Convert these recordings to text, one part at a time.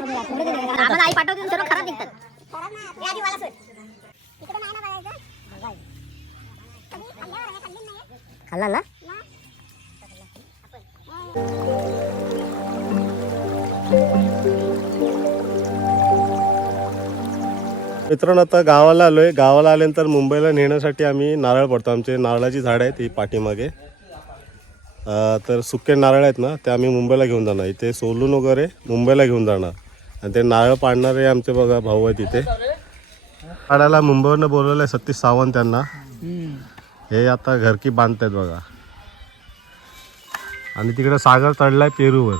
आम्हाला आई पाठवते सर्व खराब निघतात. खाल्ला ना? मित्रांनो आता गावाला आलोय. गावाला आल्यानंतर मुंबईला नेण्यासाठी आम्ही नारळ पडतो आमचे नारळाची झाडं आहे ती पाठीमागे. तर सुके नारळ आहेत ना ते आम्ही मुंबईला घेऊन जाणार. इथे सोलून वगैरे मुंबईला घेऊन जाणार. आणि ते नारळ पाडणारे आमचे बघा भाऊ आहेत इथे. पाडायला मुंबईवरनं बोलवलं आहे सतीश सावंत त्यांना हे आता घरकी बांधतायत बघा. आणि तिकडे सागर चढलाय पेरूवर.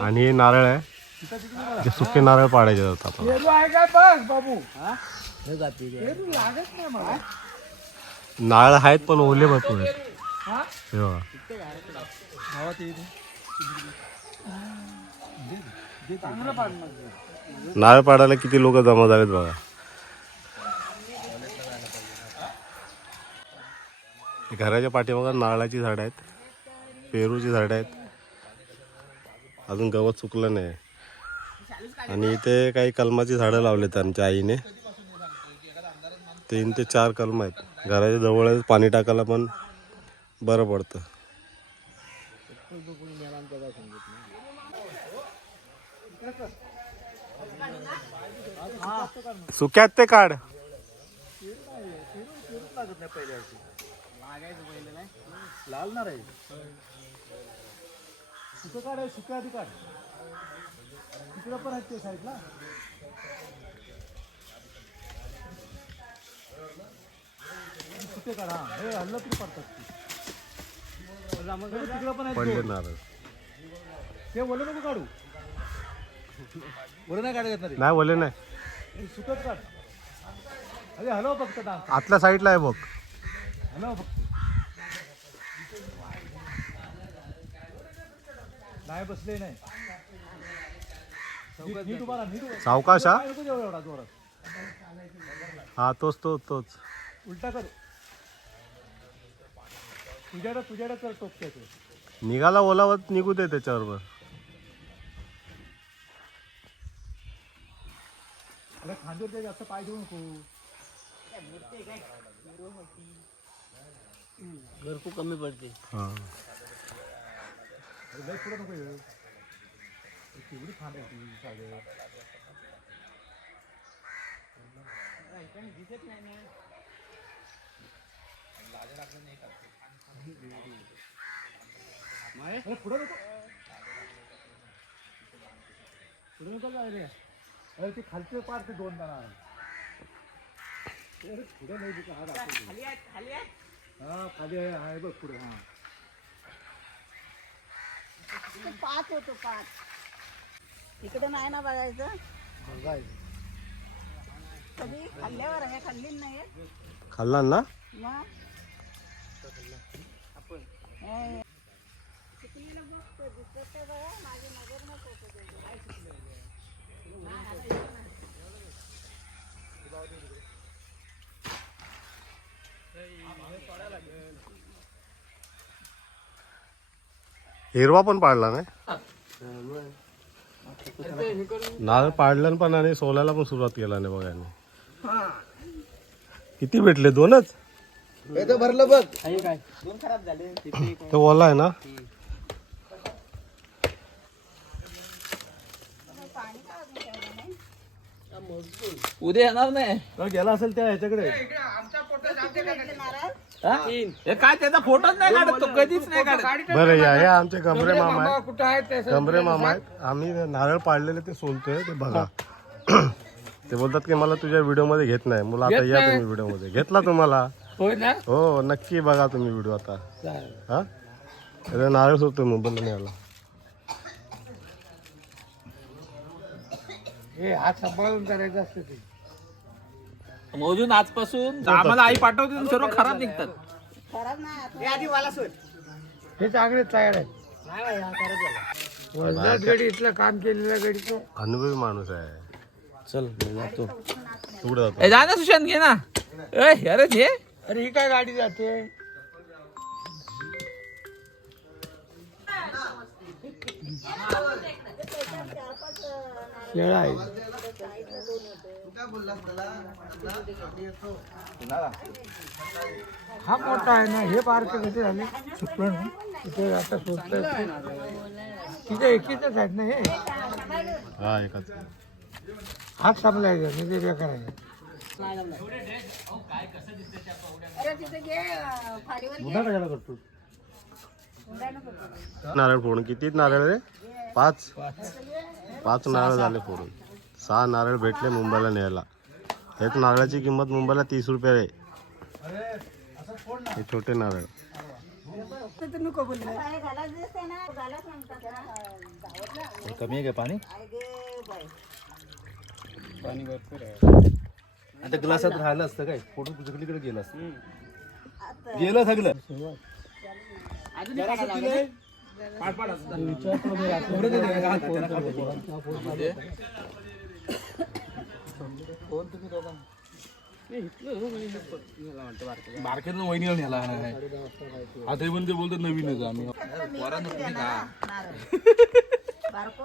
आणि हे नारळ आहे. जे सुके नारळ पाडायचे जातात नारळ आहेत पण ओले भरपूर आहेत. नारळ पाडायला किती लोक जमा झालेत बघा. हे घराच्या पाठीमागं नारळाची झाडं आहेत पेरूची झाडं आहेत. अजून गवत सुकलं नाही. आणि इथे काही कलमाची झाडं लावलेत आमच्या आईने. तीन ते चार कलम आहेत. घराच्या जवळच पाणी टाकायला पण बरं पडतं. सुक्यात ते काढ. लालणार आहे सुकं काढ आहे, सुकं आधी काढ. तिकडं पण आहेत ते साईडला. काढ हा हल्लं तरी पडतात तिकडं पण आहेत पडले दोन. नारळ ते. ओलं नको काढू ओलं नाही तरी नाही. बोले नाही सुकत काढ. अरे हलव फक्त आतल्या साईडला आहे बघ. हलव फक्त. नाही बसले नाही. नीट- नीट उभा राहा, नीट उभा- सावकाश हा? नको एवढा जोरात. हा तोच तोच तोच. उलटा कर. तुझ्याकडे तुझ्याकडे कर टोकत्याचं निघाला ओलावत निघू दे त्याच्याबरोबर. अरे खांद्यावर ते जास्त पाय देऊ नको. घरकू कमी पडते. हा. अरे लय पुढं नको येऊ. हे केवढी खांड आहे ती सागर अरे पुढं नको. पुढे नको जाय रे. अरे ते खालचे पार ते दोन जण आहे अरे पुढे नाही तिथं हा दाखवतो. हा खाली आहे आहे बघ पुढे हा. पाच होतो पाच. इकडे नाही ना बघायचं. कधी खाल्ल्यावर हे खाल्ली नाही खाल्ला ना? हे-. हिरवा पण पाडला नाही? नारळ पाडलं पण आणि सोलायला पण सुरुवात केला नाही बघा यांनी. किती भेटले? दोनच? आहे काय तो ओला आहे ना? उद्या येणार नाही. गेला असेल त्या ह्याच्याकडे. हा? हे काय त्याचा फोटोच नाही काढत? तो कधीच नाही काढत. बरं या हे आमचे गमरे मामा आहेत. गमरे मामा आहेत. आम्ही नारळ पाडलेले ते सोलतोय ते बघा. ते बोलतात की मला तुझ्या व्हिडिओमध्ये घेत नाही. मुलं आता या तुम्ही व्हिडिओमध्ये घेतला तुम्हाला? होय ना? हो नक्की बघा तुम्ही व्हिडिओ आता. हा? अरे नारळ सोडतोय मुंबईला नाही आला. हे हात सांभाळून करायचं असतं ते. मोजून आजपासून आम्हाला आई पाठवते सर्व खराब निघतात. खराब नाही आता. हे चांगले तयार आहेत. वजनात गडी इथलं काम केलेल्या गडीचं. अनुभवी माणूस आहे. चल जातो. पुढे जातो. ए, जा ना सुशांत घे ना. ए, अरे घे. अरे ही काय गाडी जाते? आहे. हा मोठा आहे ना हे बारके कसे झाले सुकलं ना. इथे आता तिथे एकीचंच आहेत ना हे? हा एकाच. हात संपलायचं म्हणजे बेकार आहे. नारळ फोडून. किती नारळ रे? पाच. पाच नारळ झाले फोडून. सहा नारळ भेटले मुंबईला न्यायला. एक नारळाची किंमत मुंबईला तीस रुपये आहे. हे छोटे नारळ. कमी आहे का पाणी. आहे गे बाई. आता ग्लासात राहिलं असतं काय? फोटो तुझ्याकडे गेलं असतं. आता गेलं सगळं. मार्केटला वहिनीला नेला नाही आता पण ते बोलतात नवीनच आम्ही. बारको?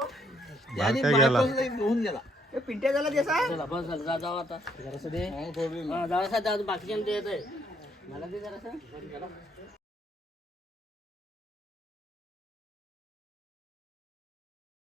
गेला. पिंट्या झाला त्याचा चला बस झालं. जा जाऊ आता. जरासं दे. हा, जरासं जाऊ बाकीच्या ते येत आहे मला दे जरासं.